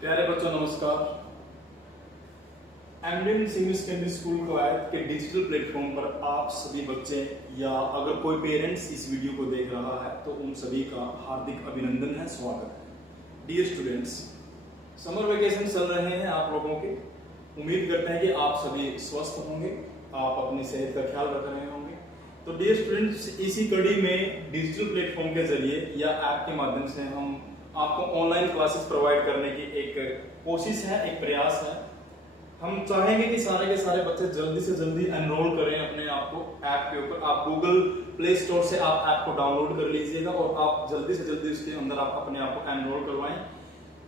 प्यारे बच्चों नमस्कार। एमडीएम सीनियर सेकेंडरी स्कूल कवायद के डिजिटल प्लेटफॉर्म पर आप सभी बच्चे या अगर कोई पेरेंट्स इस वीडियो को देख रहा है तो उन सभी का हार्दिक अभिनंदन है, स्वागत है। डियर स्टूडेंट्स, समर वेकेशन चल रहे हैं आप लोगों के। उम्मीद करते हैं कि आप सभी स्वस्थ होंगे, आप अपनी सेहत का ख्याल रख रहे होंगे। तो डियर स्टूडेंट्स, इसी कड़ी में डिजिटल प्लेटफॉर्म के जरिए या ऐप के माध्यम से हम आपको ऑनलाइन क्लासेस प्रोवाइड करने की एक कोशिश है, एक प्रयास है। हम चाहेंगे कि सारे के सारे बच्चे जल्दी से जल्दी एनरोल करें अपने आप को ऐप के ऊपर। आप गूगल प्ले स्टोर से आप ऐप को डाउनलोड कर लीजिएगा और आप जल्दी से जल्दी उसके अंदर आप अपने आप को एनरोल करवाएं।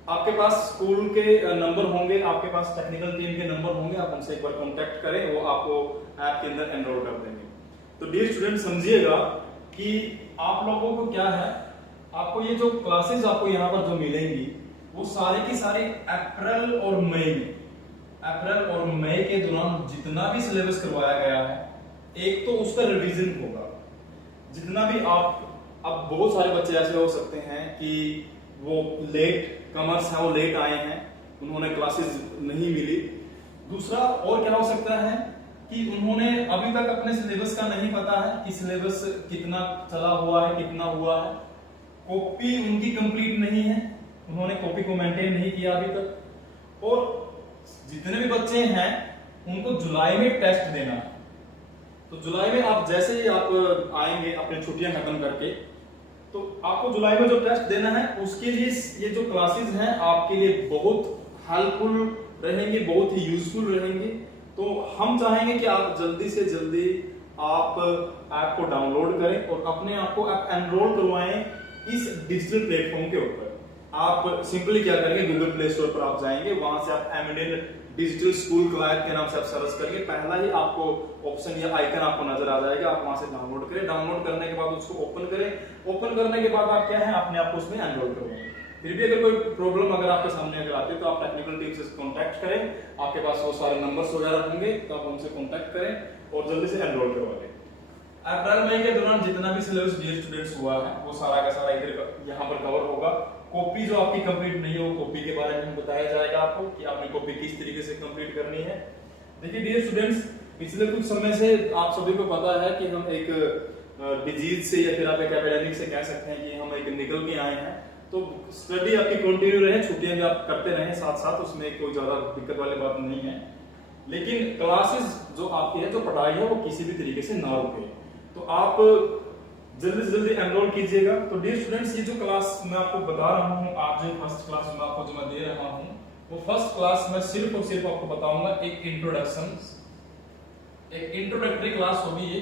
आपके पास स्कूल के नंबर होंगे, आपके पास टेक्निकल टीम के नंबर होंगे, आप उनसे एक बार कांटेक्ट करें, वो आपको ऐप के अंदर एनरोल कर देंगे। तो डियर स्टूडेंट, समझिएगा कि आप लोगों को क्या है, आपको ये जो क्लासेस आपको यहाँ पर जो मिलेंगी वो सारे की सारी अप्रैल और मई के दौरान जितना भी सिलेबस करवाया गया है, एक तो उसका रिवीजन होगा। जितना भी आप, अब बहुत सारे बच्चे ऐसे हो सकते हैं कि वो लेट कमर्स हैं, वो लेट आए हैं, उन्होंने क्लासेस नहीं मिली। दूसरा और क्या हो सकता है कि उन्होंने अभी तक अपने सिलेबस का नहीं पता है कि सिलेबस कितना चला हुआ है, कितना हुआ है। कॉपी उनकी कंप्लीट नहीं है, उन्होंने कॉपी को मेंटेन नहीं किया अभी तक। और जितने भी बच्चे हैं उनको जुलाई में टेस्ट देना है। तो जुलाई में आप जैसे ही आप आएंगे अपने छुट्टियां खत्म करके, तो आपको जुलाई में जो टेस्ट देना है उसके लिए ये जो क्लासेस हैं आपके लिए बहुत हेल्पफुल रहेंगे, बहुत ही यूजफुल रहेंगे। तो हम चाहेंगे कि आप जल्दी से जल्दी आप ऐप को डाउनलोड करें और अपने आप को आप एनरोल करवाएं इस डिजिटल प्लेटफॉर्म के ऊपर। आप सिंपली क्या करेंगे, गूगल प्ले स्टोर पर आप जाएंगे, वहां से आप एमडीएम डिजिटल स्कूल कवायद के नाम से आप सर्च करेंगे, पहला ही आपको ऑप्शन या आइकन आपको नजर आ जाएगा। आप वहां से डाउनलोड करें, डाउनलोड करने के बाद उसको ओपन करें। ओपन करने के बाद आप क्या है, अपने आप को उसमें एनरोल करवाएंगे। फिर भी अगर कोई प्रॉब्लम अगर आपके सामने अगर आती है तो आप टेक्निकल टीम से कांटेक्ट करें। आपके पास वो सारे नंबर्स वगैरह होंगे तो आप उनसे कांटेक्ट करें और जल्दी से एनरोल करवा लें। अप्रैल मई के दौरान जितना भी सिलेबस डियर स्टूडेंट्स हुआ है वो सारा का सारा इधर यहाँ पर कवर होगा। कॉपी जो आपकी कंप्लीट नहीं है, वो कॉपी के बारे में बताया जाएगा आपको कि आपने कॉपी किस तरीके से कंप्लीट करनी है। देखिए डियर स्टूडेंट्स, पिछले कुछ समय से आप सभी को पता है कि हम एक डिजीज से या फिर आप एक एपिडेमिक से कह सकते हैं कि हम एक निकल के आए हैं। तो स्टडी आपकी कंटिन्यू रहे, छुट्टियां भी आप करते रहें साथ साथ, उसमें कोई ज्यादा दिक्कत वाली बात नहीं है। लेकिन क्लासेस जो आपकी है, जो पढ़ाई है, वो किसी भी तरीके से ना रुके। तो आप जल्दी से जल्दी एनरोल कीजिएगा। तो डियर स्टूडेंट्स, ये जो क्लास मैं आपको बता रहा हूँ, आप जो फर्स्ट क्लास में आपको जो मैं दे रहा हूँ, वो फर्स्ट क्लास में सिर्फ और सिर्फ आपको बताऊंगा एक इंट्रोडक्टरी क्लास होगी ये।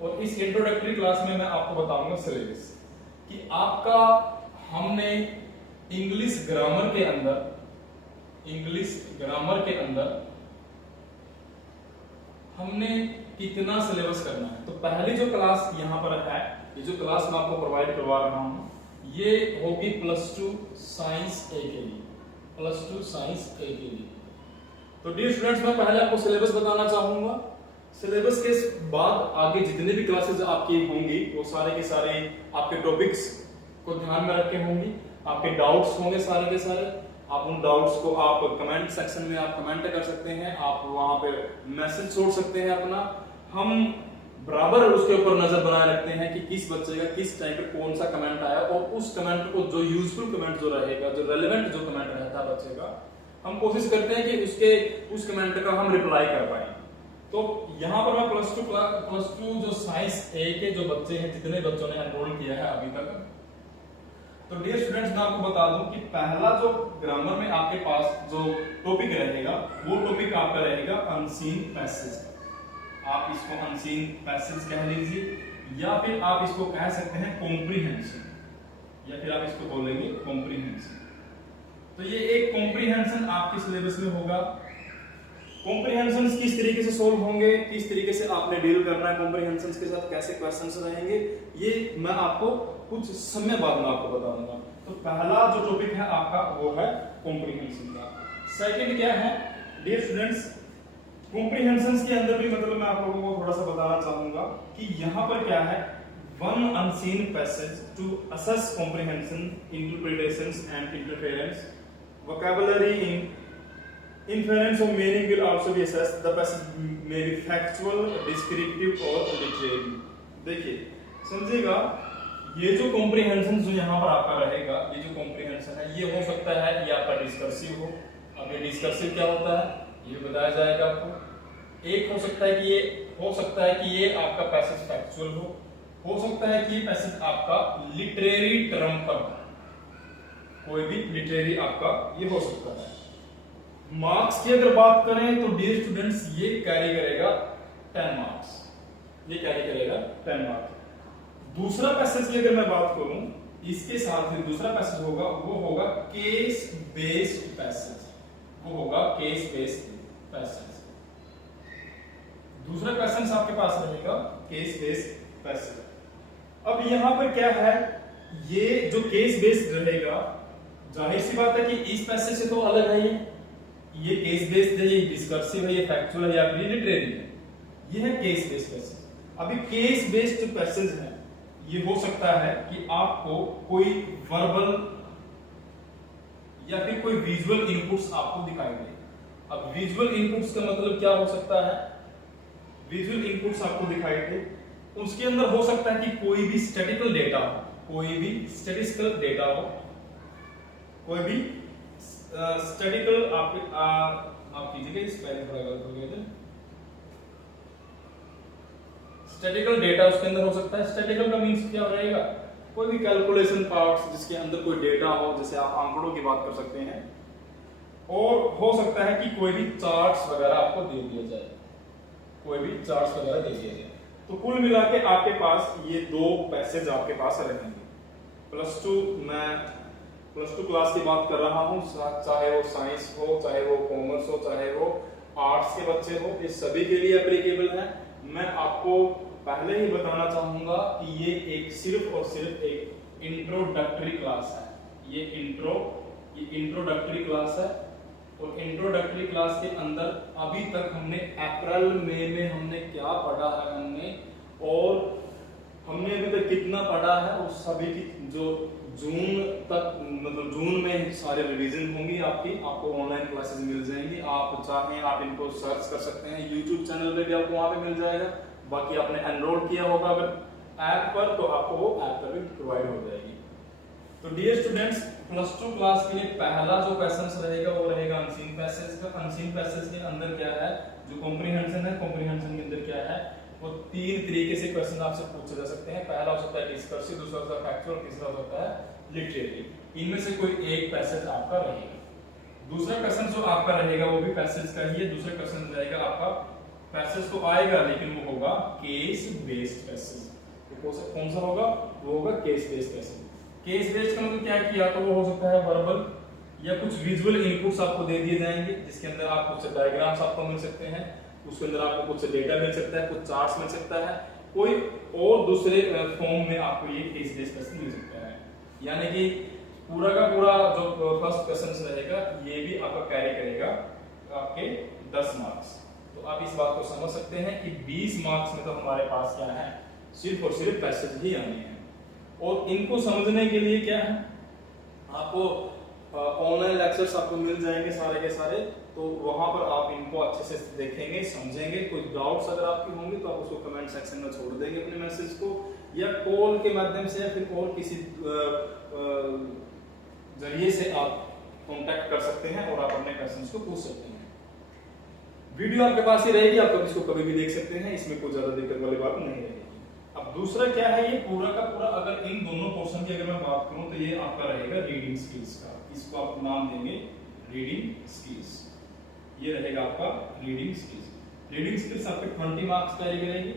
और इस इंट्रोडक्टरी क्लास में मैं आपको बताऊंगा सिलेबस कि आपका हमने इंग्लिश ग्रामर के अंदर हमने कितना सिलेबस करना है। तो पहली जो क्लास यहाँ पर है, ये जो क्लास मैं आपको प्रोवाइड करवा रहा हूँ, ये होगी +2 साइंस ए के लिए, +2 साइंस ए के लिए। तो डियर स्टूडेंट्स, मैं पहले आपको सिलेबस बताना चाहूंगा। सिलेबस के बाद आगे जितने भी क्लासेस आपकी होंगी वो सारे के सारे आपके टॉपिक्स को ध्यान में रखे होंगी। आपके डाउट्स होंगे सारे के सारे, आप उन डाउट्स को आप कमेंट सेक्शन में आप कमेंट कर सकते हैं, आप वहां पे मैसेज छोड़ सकते हैं अपना। हम बराबर उसके ऊपर नजर बनाए रखते हैं कि किस बच्चे का किस टाइम पे कौन सा कमेंट आया, और उस कमेंट को जो यूजफुल कमेंट जो रहेगा, जो रेलेवेंट जो कमेंट रहता है बच्चे का, हम कोशिश करते हैं कि उस कमेंट का हम रिप्लाई कर पाए। तो यहाँ पर मैं +2 जो साइंस ए के जो बच्चे हैं, जितने बच्चों ने एनरोल किया है अभी तक, तो डियर स्टूडेंट्स मैं आपको बता दूं कि पहला जो ग्रामर में आपके पास जो टॉपिक रहेगा, वो टॉपिक आपका रहेगा अनसीन पैसेज। आप इसको अनसीन पैसेज कह लीजिए, या फिर आप इसको कह सकते हैं कॉम्प्रिहेंशन, या फिर आप इसको बोलेंगे कॉम्प्रिहेंशन। तो ये एक कॉम्प्रिहेंशन आपके सिलेबस में होगा। कॉम्प्रिहेंशन किस तरीके से सोल्व होंगे, किस तरीके से आपने डील करना है कॉम्प्रिहेंशन के साथ, कैसे क्वेश्चंस रहेंगे, ये मैं आपको कुछ समय बाद में आपको बताऊंगा। तो पहला जो टॉपिक है आपका वो है कॉम्प्रिहेंशन का। सेकंड क्या है डियर स्टूडेंट्स, कॉम्प्रिहेंशन के अंदर भी मतलब मैं आप लोगों को थोड़ा सा बताना चाहूंगा कि यहाँ पर क्या है, one unseen passage to assess comprehension, interpretations and interference vocabulary inference of meaning will also be assessed. The passage may be factual, descriptive और literary. देखिए समझिएगा, ये जो कॉम्प्रिहेंशन जो यहाँ पर आपका रहेगा, ये जो कॉम्प्रिहेंशन है ये हो सकता है ये आपका डिस्कर्सिव हो। अब ये डिस्कर्सिव क्या होता है ये बताया जाएगा आपको। एक हो सकता है कि ये आपका पैसेज फैक्चुअल हो सकता है कि ये पैसेज आपका लिटरेरी टर्म पर हो, कोई भी लिटरेरी आपका ये हो सकता है। मार्क्स की अगर बात करें तो डियर स्टूडेंट्स ये कैरी करेगा 10 मार्क्स, ये कैरी करेगा 10 मार्क्स। दूसरा पैसेज की अगर मैं बात करूं, इसके साथ ही दूसरा पैसेज होगा वो होगा केस बेस्ड पैसेज, वो होगा केस बेस्ड पैसेज। दूसरा पैसेज आपके पास रहेगा केस बेस्ड पैसेज। अब यहां पर क्या है, ये जो केस बेस्ड रहेगा, जाहिर सी बात है कि इस पैसेज से तो अलग है, ये केस बेस्ड है, ये डिस्कर्सिव है, ये फैक्चुअल है या फिर लिटरेरी है, ये है केस बेस्ड पैसेज। अभी केस बेस्ड पैसेज है, ये हो सकता है कि आपको कोई वर्बल या फिर कोई विजुअल इनपुट्स आपको दिखाई दे। अब विजुअल इनपुट्स का मतलब क्या हो सकता है, विजुअल इनपुट्स आपको दिखाई दे, उसके अंदर हो सकता है कि कोई भी स्टैटिकल डेटा हो, कोई भी स्टैटिस्टिकल डेटा हो, कोई भी स्टैटिकल आप कीजिएगा, स्पेलिंग थोड़ा गलत हो गया था, स्टैटिकल डेटा उसके अंदर हो सकता है। स्टैटिकल का मींस क्या रहेगा, कोई भी कैलकुलेशन पार्ट्स जिसके अंदर कोई डेटा हो, जैसे आप आंकड़ों की बात कर सकते हैं, और हो सकता है कि कोई भी चार्ट्स वगैरह आपको दे दिया जाए, कोई भी चार्ट्स वगैरह दे दिया जाए। तो कुल मिला के आपके पास ये दो पैसेज आपके पास रहेंगे। मैं प्लस टू क्लास की बात कर रहा हूँ, चाहे वो साइंस हो, चाहे वो कॉमर्स हो, चाहे वो आर्ट्स के बच्चे हो, ये सभी के लिए एप्लीकेबल है। मैं आपको पहले ही बताना चाहूंगा कि ये एक सिर्फ और सिर्फ एक इंट्रोडक्टरी क्लास है, ये इंट्रोडक्टरी क्लास है। और इंट्रोडक्टरी क्लास के अंदर अभी तक हमने अप्रैल मई में हमने क्या पढ़ा है हमने अभी तक कितना पढ़ा है, और सभी की जो जून तक मतलब जून में सारे रिवीजन होंगी आपको ऑनलाइन क्लासेस मिल जाएंगी। आप चाहें आप इनको सर्च कर सकते हैं, यूट्यूब चैनल पे भी आपको वहां पे मिल जाएगा। बाकी आपने एनरोल किया होगा अगर ऐप पर, तो आपको वो ऐप पर भी प्रोवाइड हो जाएगी। तो dear students, plus two class के लिए पहला जो क्वेश्चन रहेगा वो रहेगा अनसीन पैसेज का। अनसीन पैसेज के अंदर क्या है, जो कॉम्प्रिहेंशन है, कॉम्प्रिहेंशन के अंदर क्या है, वो तीन तरीके से क्वेश्चन आपसे पूछे जा सकते हैं। पहला हो सकता है डिस्कर्सिव, दूसरा हो सकता है फैक्चुअल, तीसरा हो सकता है लिटरेरी। इनमें से कोई एक पैसेज आपका रहेगा। दूसरा क्वेश्चन जो आपका रहेगा वो भी पैसेज का ही है। दूसरा क्वेश्चन रहेगा आपका पैसेज तो आएगा लेकिन वो होगा केस बेस्ड पैसेज। तो कौन सा होगा, वो होगा case based passage. Case based का मतलब क्या किया, तो वो हो सकता है वर्बल या कुछ विजुअल इनपुट्स आपको दे दिए जाएंगे, जिसके अंदर आप कुछ डायग्राम्स आपको मिल सकते हैं, उसके अंदर आपको कुछ डेटा मिल सकता है, कुछ चार्ट्स मिल सकता है, कोई और दूसरे फॉर्म में आपको ये केस बेस्ड क्वेश्चन मिल सकता है। यानी कि पूरा का पूरा जो फर्स्ट क्वेश्चन रहेगा ये भी आपका कैरी करेगा आपके 10 मार्क्स। तो आप इस बात को समझ सकते हैं कि 20 मार्क्स में तो हमारे पास क्या है, सिर्फ और सिर्फ पैसेज ही आने हैं। और इनको समझने के लिए क्या है, आपको ऑनलाइन लेक्चर्स आपको मिल जाएंगे सारे के सारे, तो वहां पर आप इनको अच्छे से देखेंगे, समझेंगे। कोई डाउट्स अगर आपकी होंगे तो आप उसको कमेंट सेक्शन में छोड़ देंगे अपने मैसेज को, या कॉल के माध्यम से या फिर और किसी जरिए से आप कांटेक्ट कर सकते हैं और आप अपने क्वेश्चंस को पूछ सकते हैं। वीडियो आपके पास ही रहेगी, आप इसको कभी भी देख सकते हैं, इसमें कोई ज्यादा दिक्कत वाली बात नहीं रहेगी। अब दूसरा क्या है, ये पूरा का पूरा अगर इन दोनों पोर्शन की अगर मैं बात करूं तो ये आपका रहेगा रीडिंग स्किल्स का। इसको आप नाम देंगे रीडिंग स्किल्स, ये रहेगा आपका रीडिंग स्किल्स। रीडिंग स्किल्स आपके 20 मार्क्स कैरी करेंगे,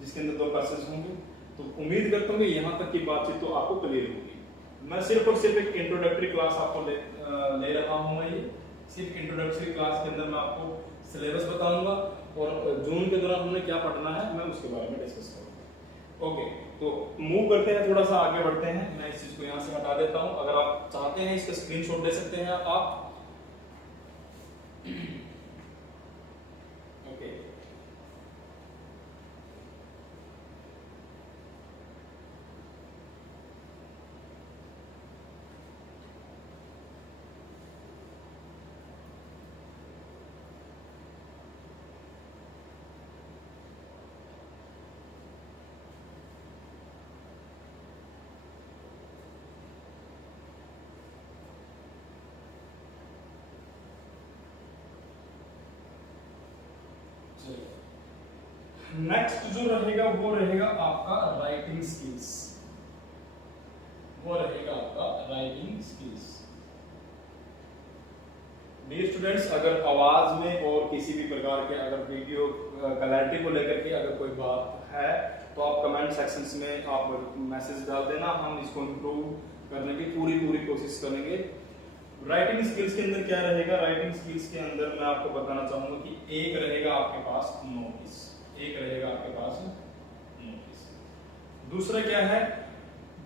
जिसके अंदर 2 पैसेज होंगे। तो उम्मीद करता हूँ यहाँ तक की बातचीत तो आपको क्लियर होगी। मैं सिर्फ और सिर्फ एक इंट्रोडक्टरी क्लास आपको ले रहा हूँ। मैं ये सिर्फ इंट्रोडक्टरी क्लास के अंदर मैं आपको सिलेबस बताऊंगा और जून के दौरान हमने क्या पढ़ना है मैं उसके बारे में डिस्कस करूंगा। ओके, तो मूव करते हैं, थोड़ा सा आगे बढ़ते हैं। मैं इस चीज को यहाँ से हटा देता हूँ। अगर आप चाहते हैं इसका स्क्रीनशॉट ले सकते हैं आप। ओके, नेक्स्ट जो रहेगा वो रहेगा आपका राइटिंग स्किल्स, वो रहेगा आपका राइटिंग स्किल्स। डियर स्टूडेंट्स, अगर आवाज में और किसी भी प्रकार के अगर वीडियो क्लैरिटी को लेकर के अगर कोई बात है तो आप कमेंट सेक्शंस में आप मैसेज डाल देना, हम इसको इम्प्रूव करने की पूरी कोशिश करेंगे। राइटिंग स्किल्स के अंदर क्या रहेगा, राइटिंग स्किल्स के अंदर मैं आपको बताना चाहूंगा कि एक रहेगा आपके पास नोटिस, एक रहेगा आपके पास नोटिस। दूसरा क्या है,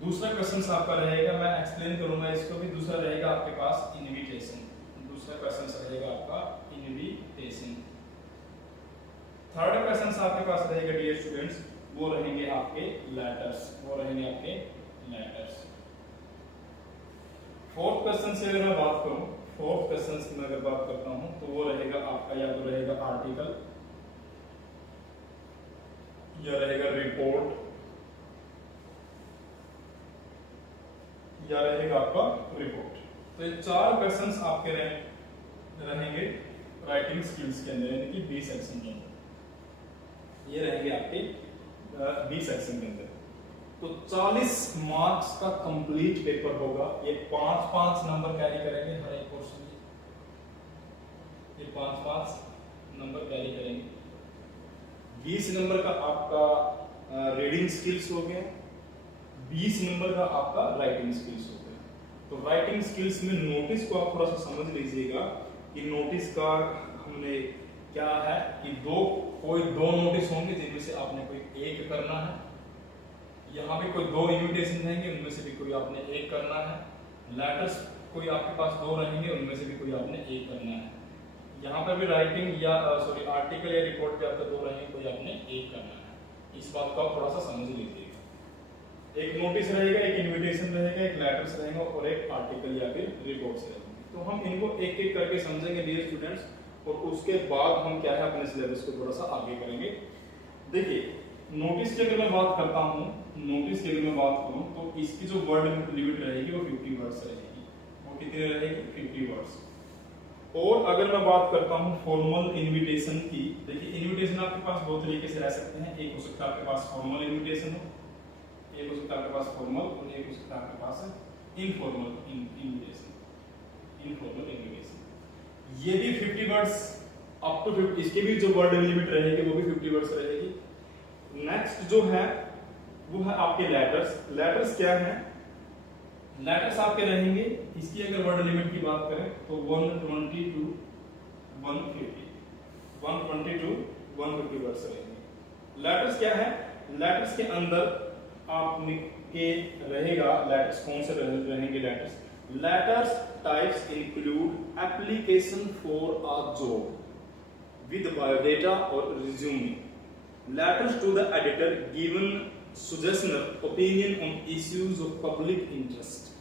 दूसरा क्वेश्चन आपका रहेगा, मैं एक्सप्लेन करूंगा इसको भी। दूसरा रहेगा आपके पास इनविटेशन, दूसरा क्वेश्चन रहेगा आपका इनविटेशन। थर्ड क्वेश्चन आपके पास रहेगा डियर स्टूडेंट्स, वो रहेंगे आपके लेटर्स, वो रहेंगे आपके लेटर्स। फोर्थ क्वेश्चन से अगर मैं बात करूं, फोर्थ क्वेश्चन की मैं अगर बात करता हूं तो वो रहेगा आपका या तो रहेगा आर्टिकल या रहेगा रिपोर्ट या रहेगा आपका रिपोर्ट। तो ये चार क्वेश्चंस आपके रहेंगे राइटिंग स्किल्स के अंदर, यानी कि बी सेक्शन के अंदर ये रहेंगे आपके बी सेक्शन के अंदर। तो 40 मार्क्स का कंप्लीट पेपर होगा। ये 5-5 नंबर कैरी करेंगे हर एक पोर्शन में, ये 5-5 नंबर कैरी करेंगे। 20 नंबर का आपका रीडिंग स्किल्स हो गया, 20 नंबर का आपका राइटिंग स्किल्स हो गया। तो राइटिंग स्किल्स में नोटिस को आप थोड़ा सा समझ लीजिएगा कि नोटिस का हमने क्या है कि कोई दो नोटिस होंगे जिनमें से आपने कोई एक करना है। यहाँ भी कोई दो इन्विटेशन रहेंगे, उनमें से भी कोई आपने एक करना है। लेटर्स कोई आपके पास दो रहेंगे, उनमें से भी कोई आपने एक करना है। यहाँ पर भी राइटिंग या आर्टिकल या रिपोर्ट पे आपके दो रहेंगे, कोई आपने एक करना है। इस बात को आप थोड़ा सा समझ लीजिएगा। एक नोटिस रहेगा, एक इन्विटेशन रहेगा, एक लेटर्स रहेगा और एक आर्टिकल या फिर रिपोर्ट्स रहेंगे। तो हम इनको एक एक करके समझेंगे डियर स्टूडेंट्स, और उसके बाद हम क्या है अपने सिलेबस को थोड़ा सा आगे करेंगे। देखिए नोटिस की अगर मैं बात करता हूँ, नोटिस की अगर मैं बात करूँ तो इसकी जो वर्ड लिमिट रहेगी वो 50 वर्ड्स रहेगी। वो कितनी रहेगी? 50 वर्ड्स। और अगर मैं बात करता हूँ फॉर्मल इनविटेशन की, देखिए इनविटेशन आपके पास दो तरीके से रह सकते हैं। एक हो सकता है आपके पास फॉर्मल इनविटेशन हो, एक हो सकता है आपके पास फॉर्मल, और एक हो सकता है आपके पास इनफॉर्मल इनविटेशन। इनफॉर्मल इनविटेशन ये भी 50 वर्ड्स अप टू 50, इसके भी जो वर्ड लिमिट रहेगी वो भी 50 वर्ड्स रहेगी। नेक्स्ट जो है वो है आपके लेटर्स। लेटर्स क्या है? लेटर्स आपके रहेंगे, इसकी अगर वर्ड लिमिट की बात करें तो 120 to 150, 120 to 150 वर्ड्स रहेंगे। लेटर्स क्या है? लेटर्स के अंदर आपके रहेगा, लेटर्स कौन से रहेंगे? Letters types include application for a job with biodata और resume, letters to the editor given suggestion opinion on issues of public interest,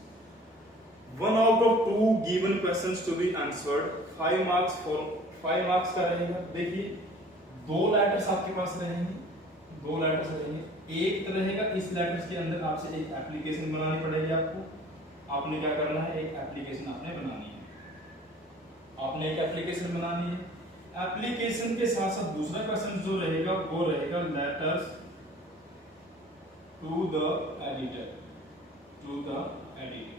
1 out of 2 given questions to be answered, 5 marks for 5 marks का रहेगा। देखिए दो letters आपके पास रहेंगे, दो letters रहेंगे। एक रहेगा, इस लेटर्स के अंदर आपसे एक एप्लीकेशन बनानी पड़ेगी आपको। आपने क्या करना है? एक एप्लीकेशन आपने बनानी है, आपने एक एप्लीकेशन बनानी है। एप्लीकेशन के साथ साथ दूसरा क्वेश्चन जो रहेगा वो रहेगा letters to the editor, to the editor.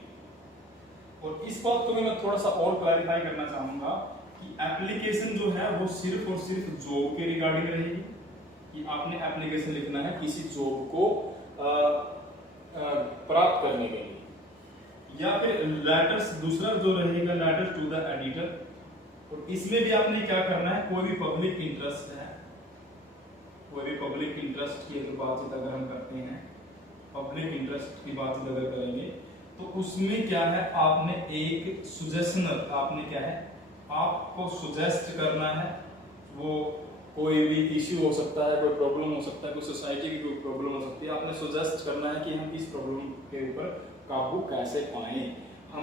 और इस बात को मैं थोड़ा सा और क्लैरिफाई करना चाहूंगा कि एप्लीकेशन जो है वो सिर्फ और सिर्फ जॉब के रिगार्डिंग रहेगी, कि आपने एप्लीकेशन लिखना है किसी जॉब को प्राप्त करने के लिए। या फिर लेटर्स दूसरा जो रहेगा लेटर्स टू द एडिटर, और इसमें भी आपने क्या करना है? कोई भी पब्लिक इंटरेस्ट है, कोई भी पब्लिक इंटरेस्ट की अगर बातचीत अगर हम करते हैं, पब्लिक इंटरेस्ट की बातचीत अगर करेंगे तो उसमें क्या है? आपने एक सुजेशनर, आपने क्या है? आपको सुजेस्ट करना है। वो कोई भी इश्यू हो सकता है, कोई प्रॉब्लम हो सकता है, कोई सोसाइटी की कोई प्रॉब्लम हो सकती है। आपने सुजेस्ट करना है कि हम इस प्रॉब्लम के ऊपर काबू कैसे पाएं। हम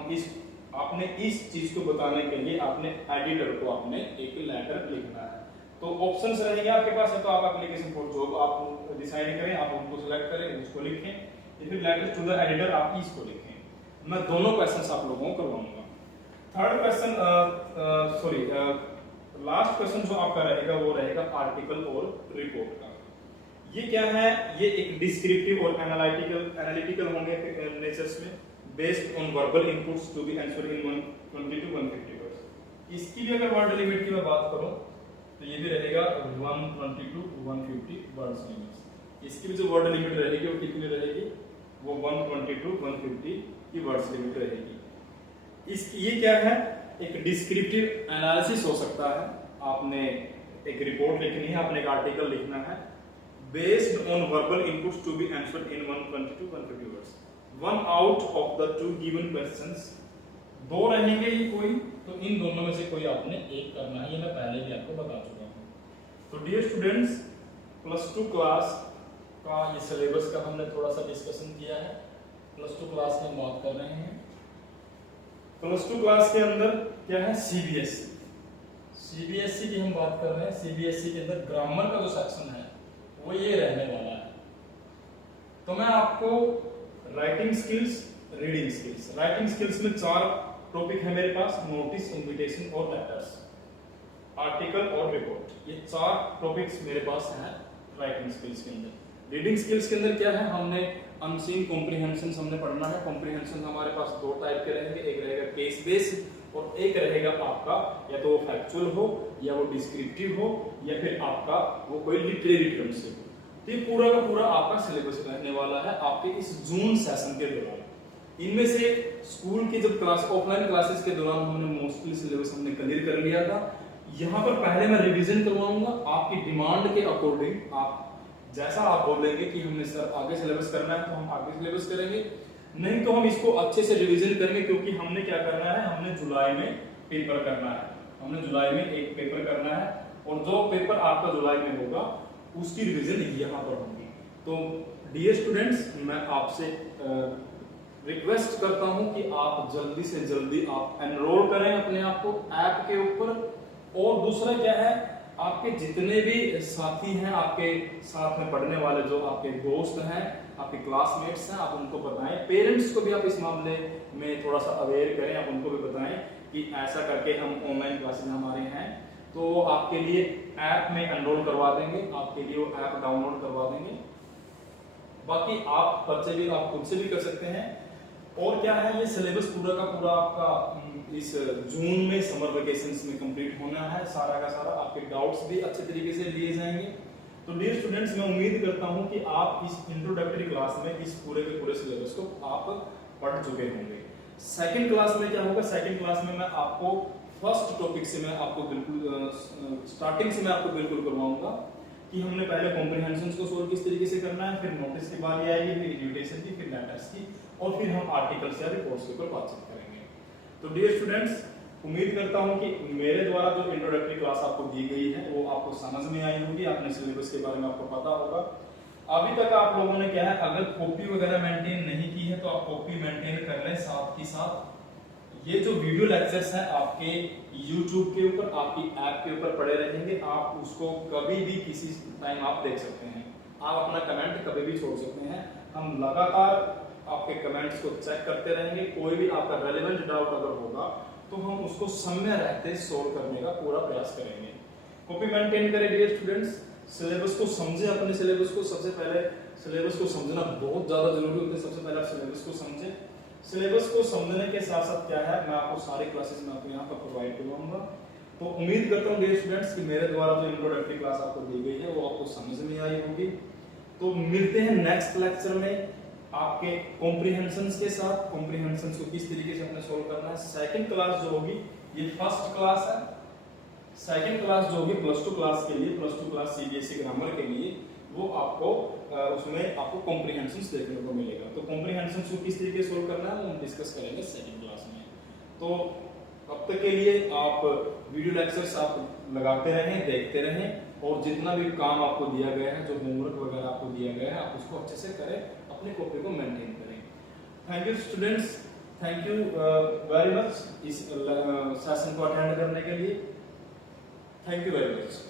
आपने इस चीज को बताने के लिए आपने एडिटर को आपने एक लेटर लिखना है। तो ऑप्शंस रहेंगे आपके पास, है तो आप एप्लीकेशन फॉर जॉब आप डिसाइड करें, आप उनको सिलेक्ट करें, उसको लिखें, या फिर लेटर टू द एडिटर आप इसको लिखें। मैं दोनों क्वेश्चंस आप लोगों को करवाऊंगा। थर्ड क्वेश्चन लास्ट क्वेश्चन जो आपका रहेगा वो रहेगा आर्टिकल और रिपोर्ट का। ये क्या है, ये एक डिस्क्रिप्टिव और एनालिटिकल होंगे नेचर्स में, based on verbal inputs to be answered in 120 to 150 words. इसकी भी अगर वर्ड लिमिट की मैं बात करूं तो ये भी रहेगा 120 to 150 वर्ड्स लिमिट। इसकी भी जो वर्ड लिमिट रहेगी वो कितनी रहेगी, वो 120 to 150 की वर्ड्स लिमिट रहेगी। ये क्या है, एक डिस्क्रिप्टिव एनालिसिस हो सकता है। आपने एक रिपोर्ट लिखनी है, आपने एक आर्टिकल लिखना है, based on verbal inputs to be answered in 120 to 150 words. One out of the two given questions, दो रहेंगे ही कोई, तो इन दोनों में से कोई आपने एक करना है, ये मैं पहले भी आपको बता चुका हूं। तो dear students, plus two class का ये सिलेबस का हमने थोड़ा सा डिस्कशन किया है। प्लस टू क्लास में बात कर रहे हैं, प्लस टू क्लास के अंदर क्या है, सीबीएसई की हम बात कर रहे हैं। सीबीएसई के अंदर ग्रामर का जो सेक्शन है वो ये रहने वाला है। तो मैं आपको writing skills, reading skills, writing skills में 4 टॉपिक है मेरे पास, नोटिस, इनविटेशन और लेटर्स, आर्टिकल और रिपोर्ट। ये 4 टॉपिक्स मेरे पास हैं राइटिंग स्किल्स के अंदर। रीडिंग स्किल्स के अंदर क्या है, हमने अनसीन कॉम्प्रिहेंशन हमने पढ़ना है। कॉम्प्रिहेंशन हमारे पास 2 टाइप के रहेंगे, एक रहेगा केस बेस्ड और एक रहेगा आपका या तो वो फैक्चुअल हो या वो डिस्क्रिप्टिव हो या फिर आपका वो कोई लिटरेरी टर्म से हो। तो ये पूरा का पूरा आपका सिलेबस रहने वाला है आपके इस जून सेशन के दौरान। इनमें से स्कूल की जब क्लास ऑफलाइन क्लासेस के दौरान हमने मोस्टली सिलेबस हमने क्लियर कर लिया था। यहाँ पर पहले मैं रिवीजन करवाऊंगा आपकी डिमांड के अकॉर्डिंग। आप जैसा आप बोलेंगे कि हमने सर आगे सिलेबस करना है तो हम आगे सिलेबस करेंगे, नहीं तो हम इसको अच्छे से रिवीजन करेंगे, क्योंकि हमने क्या करना है, हमने जुलाई में पेपर करना है, हमने जुलाई में एक पेपर करना है और जो पेपर आपका जुलाई में होगा उसकी रिवीजन यहाँ पर होगी। तो डियर स्टूडेंट्स, मैं आपसे रिक्वेस्ट करता हूं कि आप जल्दी से जल्दी आप एनरोल करें अपने आप को ऐप के ऊपर। और दूसरा क्या है, आपके जितने भी साथी हैं, आपके साथ में पढ़ने वाले जो आपके दोस्त हैं, आपके क्लासमेट्स हैं, आप उनको बताएं। पेरेंट्स को भी आप इस मामले में थोड़ा सा अवेयर करें, आप उनको भी बताएं कि ऐसा करके हम ऑनलाइन क्लासेस हमारे हैं, तो आपके लिए ऐप में एनरोल करवा देंगे, आपके लिए वो ऐप डाउनलोड करवा देंगे। बाकी आप बच्चे भी आप खुद से भी कर सकते हैं। और क्या है, ये सिलेबस पूरा का पूरा आपका इस जून में समर वेकेशंस में कंप्लीट होना है, सारा का सारा। आपके डाउट्स भी अच्छे तरीके से लिए जाएंगे। तो डियर स्टूडेंट्स, मैं उम्मीद करता हूं कि आप इस इंट्रोडक्टरी क्लास में इस पूरे के पूरे सिलेबस को आप पढ़ चुके होंगे। सेकंड क्लास में क्या होगा, सेकंड क्लास में मैं आपको फर्स्ट टॉपिक से मैं आपको बिल्कुल स्टार्टिंग से मैं आपको बिल्कुल करवाऊंगा कि हमने पहले कॉम्प्रिहेंशन को सोल्व किस तरीके से करना है, फिर नोटिस की बारी आएगी, फिर इन्विटेशन की, फिर लेटर्स की, और फिर हम आर्टिकल्स या रिपोर्ट्स के ऊपर बातचीत करेंगे। तो डियर स्टूडेंट्स, उम्मीद करता हूं कि मेरे द्वारा जो इंट्रोडक्टरी क्लास आपको दी गई है वो आपको समझ में आई होगी, अपने सिलेबस के बारे में आपको पता होगा। अभी तक आप लोगों ने क्या है, अगर कॉपी वगैरह मेंटेन नहीं की है तो आप कॉपी मेंटेन कर लें। साथ ही साथ ये जो वीडियो लेक्चर्स हैं आपके YouTube के ऊपर, आपकी ऐप के ऊपर पड़े रहेंगे, आप उसको कभी भी किसी टाइम आप देख सकते हैं। आप अपना कमेंट कभी भी छोड़ सकते हैं, हम लगातार आपके कमेंट्स को चेक करते रहेंगे। कोई भी आपका रेलेवेंट डाउट अगर होगा तो हम उसको समय रहते सोल्व करने का पूरा प्रयास करेंगे। कॉपी मेंटेन करें डियर स्टूडेंट्स, सिलेबस को समझे, अपने सिलेबस को। सबसे पहले सिलेबस को समझना बहुत ज्यादा जरूरी होता है। सबसे पहले आप सिलेबस को समझें। सिलेबस को समझने के साथ साथ क्या है, मैं आपको सारी क्लासेस में आपको यहाँ पर प्रोवाइड करवाऊंगा। तो उम्मीद करता हूँ डियर स्टूडेंट्स कि मेरे द्वारा जो इंट्रोडक्टरी क्लास आपको दी गई है वो आपको समझ में आई होगी। तो मिलते हैं नेक्स्ट लेक्चर में आपके कॉम्प्रिहेंशंस के साथ। कॉम्प्रिहेंशंस को किस तरीके से हमने सोल्व करना है। सेकंड क्लास जो होगी, ये फर्स्ट क्लास है। सेकंड क्लास जो होगी प्लस टू क्लास के लिए, plus two class CBSE grammar के लिए, वो आपको उसमें आपको कॉम्प्रिहेंशंस देखने को मिलेगा। तो कॉम्प्रिहेंशंस को किस तरीके से सोल्व करना है वो हम डिस्कस करेंगे सेकंड क्लास में। तो अब तक के लिए आप वीडियो लेक्चर्स आप लगाते रहें, देखते रहें, और जितना भी काम आपको दिया गया है, जो होमवर्क वगैरह आपको दिया गया है, आप उसको अच्छे से करें, अपने कॉपी को मेंटेन करें। Thank you students, thank you very much इस सेशन को अटेंड करने के लिए। Thank you very much.